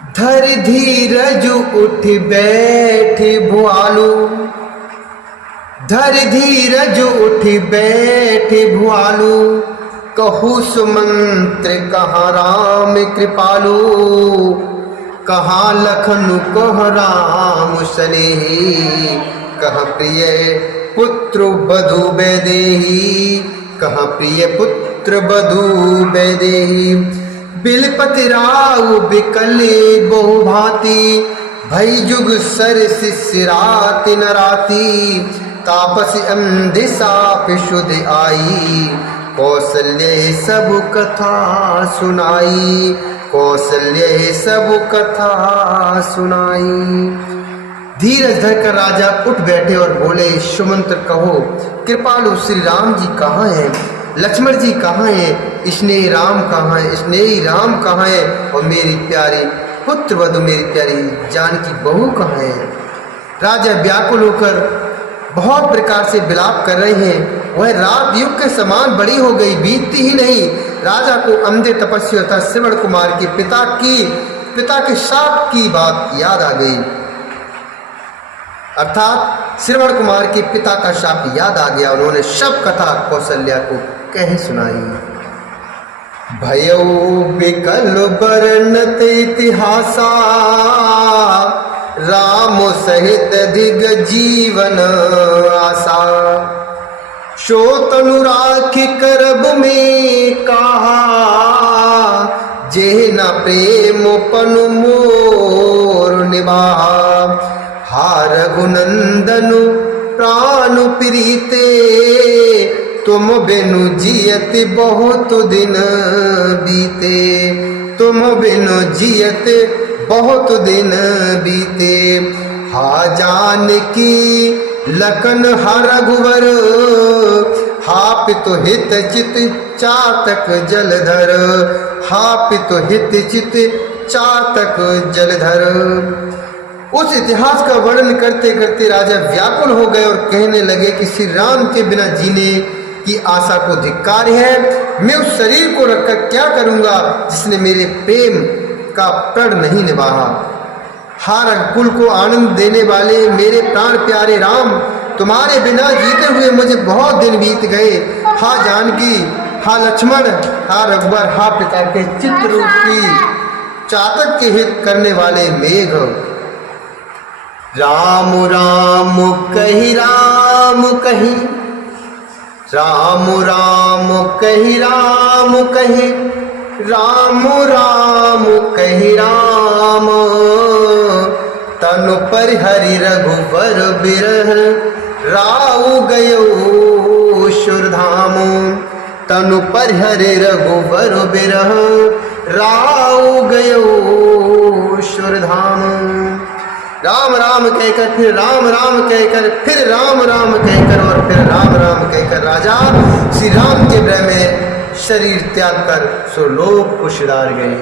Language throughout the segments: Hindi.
धर धीरज उठ बैठ भुआलू, धर धीरज उठ बैठ भुआलू, कहूँ सुमंत्र कहाँ राम कृपालू, कहाँ लखन कह राम सनेही, कहाँ प्रिय पुत्र बधु बैदेही, कहाँ प्रिय पुत्र बधु बैदेही। बिलपति राव बिकले बहु भांति, भई जुग सर शिष्य राति न राति, तापसी अंधि साप शुद्ध आई, कौशल्य सब कथा सुनाई, कौशल्य सब कथा सुनाई। धीरज धरकर राजा उठ बैठे और बोले, सुमंत्र कहो, कृपालु श्री राम जी कहाँ हैं, लक्ष्मण जी कहाँ हैं, स्नेही राम कहाँ है, स्नेही राम कहाँ है, और मेरी प्यारी पुत्र वधु मेरी प्यारी जानकी बहू कहाँ है। राजा व्याकुल होकर बहुत प्रकार से विलाप कर रहे हैं। वह रात युग के समान बड़ी हो गई, बीतती ही नहीं। राजा को अंधे तपस्वी तथा श्रवण कुमार के पिता के शाप की बात याद आ गई, अर्थात श्रवण कुमार के पिता का शाप याद आ गया। उन्होंने सब कथा कौशल्या को कह सुनाई। भयौ बिकल बरनत इतिहासा, राम सहित दिग जीवन आशा, शोत अनुराख करब में कहा, जे न प्रेम पनु मोर निभा, हा रघुनंदनु प्राण प्रीते, तुम बिनु जियत बहुत दिन बीते, तुम बिनु जियत बहुत दिन बीते। हा जानकी लखन हा रघुवर, हा पितु हित चित चातक जलधर, हा पितु हित चित चातक जलधर। उस इतिहास का वर्णन करते करते राजा व्याकुल हो गए और कहने लगे कि श्री राम के बिना जीने की आशा को धिक्कार है। मैं उस शरीर को रखकर क्या करूंगा जिसने मेरे प्रेम का प्रण नहीं निभाया। हा रघुकुल को आनंद देने वाले मेरे प्राण प्यारे राम, तुम्हारे बिना जीते हुए मुझे बहुत दिन बीत गए। हा जानकी, हा लक्ष्मण, हा रघुवर, हा पिता के चित्र रूपी चातक के हित करने वाले मेघ। राम राम कही राम कही, राम राम कही राम कही, राम राम कही राम, तनु पर हरि रघुवर बिरह, राउ गयो सुरधाम, तनु पर हरि रघुवर बिरह, राउ गयो सुरधाम। राम राम कहकर फिर राम राम कहकर फिर राम राम कहकर और फिर राम राम कहकर राजा श्री राम के विरह में शरीर त्याग कर सुलोक को सिधार गए।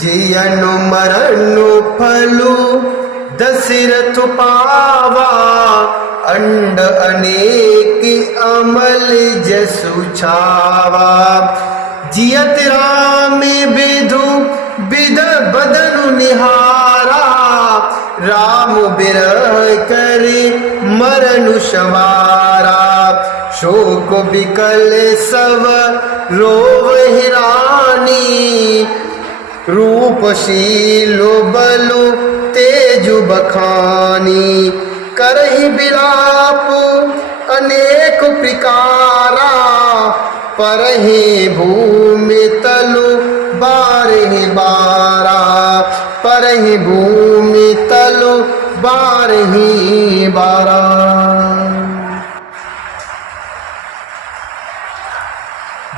जियनु मरनु फलु दशरथ पावा, अंड अनेक अमल जसु छावा, जियत राम विधु विध बदनु निहारा, राम बिरह करे मरनु सवारा, शोक बिकल सब रोव हिरानी, रूपशीलो बलु तेजु बखानी, करहि बिलाप अनेक प्रकारा, परहि भूमि तलु बारहि बारा, परहि भूमि तलु बारहि बारा।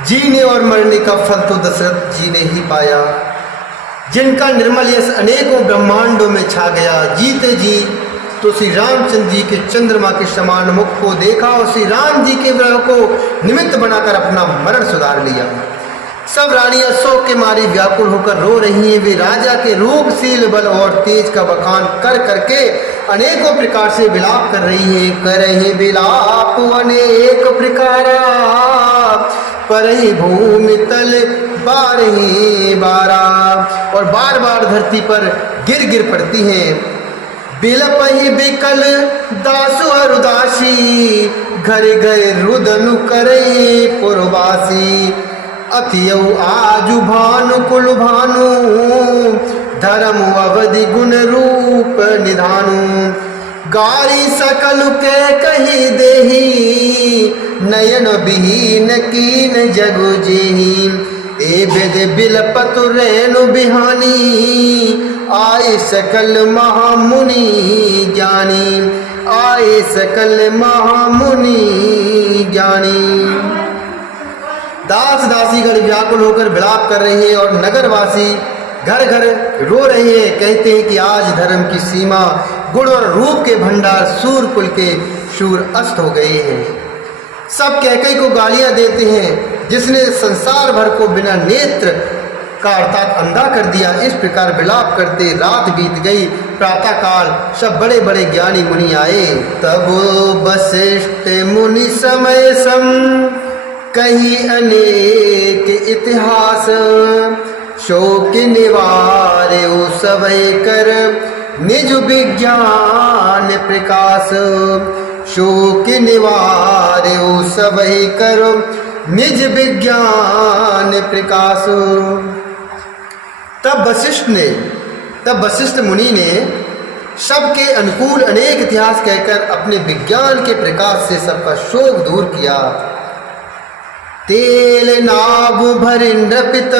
जीने और मरने का फल तो दशरथ जी ने ही पाया, जिनका निर्मल यश अनेकों ब्रह्मांडों में छा गया। जीते जी तो श्री रामचंद्र जी के चंद्रमा के समान मुख को देखा और श्री राम जी के विरह को निमित्त बनाकर अपना मरण सुधार लिया। सब रानियां शोक के मारी व्याकुल होकर रो रही हैं। वे राजा के रूपशील बल और तेज का बखान कर करके अनेकों प्रकार से विलाप कर रही हैं। करहि विलाप अनेक प्रकारा, परहि भूमि तल बारहि बारा, और बार बार धरती पर गिर गिर पड़ती हैं। बिलपहि बिकल दासु अरुदासी, घर घर रुदनु करे पुरवासी। अतियौ आजु भानु कुल भानु, धर्म अवधि गुण रूप निधानु। गारी सकल के कही देही, नयन विहीन कीन जगु जेही। ए बेद बिलपतु रेणु बिहानी, आए सकल महामुनि ज्ञानी। आए सकल महामुनि ज्ञानी। दास दासीगण व्याकुल होकर विलाप कर रहे हैं और नगरवासी घर घर रो रहे हैं। कहते हैं कि आज धर्म की सीमा, गुण और रूप के भंडार सूर कुल के शूर अस्त हो गए हैं। सब कैकई को गालियां देते हैं, जिसने संसार भर को बिना नेत्र का अर्थात अंधा कर दिया। इस प्रकार विलाप करते रात बीत गई। प्रातः काल सब बड़े बड़े ज्ञानी मुनि आए। तब वशिष्ठ मुनि समय सम, कही अनेक इतिहास। शोक निवारे सवै कर, निज विज्ञान प्रकाश। शोक निवारे सवै कर, निज विज्ञान प्रकाश। तब वशिष्ठ मुनि ने सबके अनुकूल अनेक इतिहास कहकर अपने विज्ञान के प्रकाश से सबका शोक दूर किया। तेल नाभ भरिंद्र पित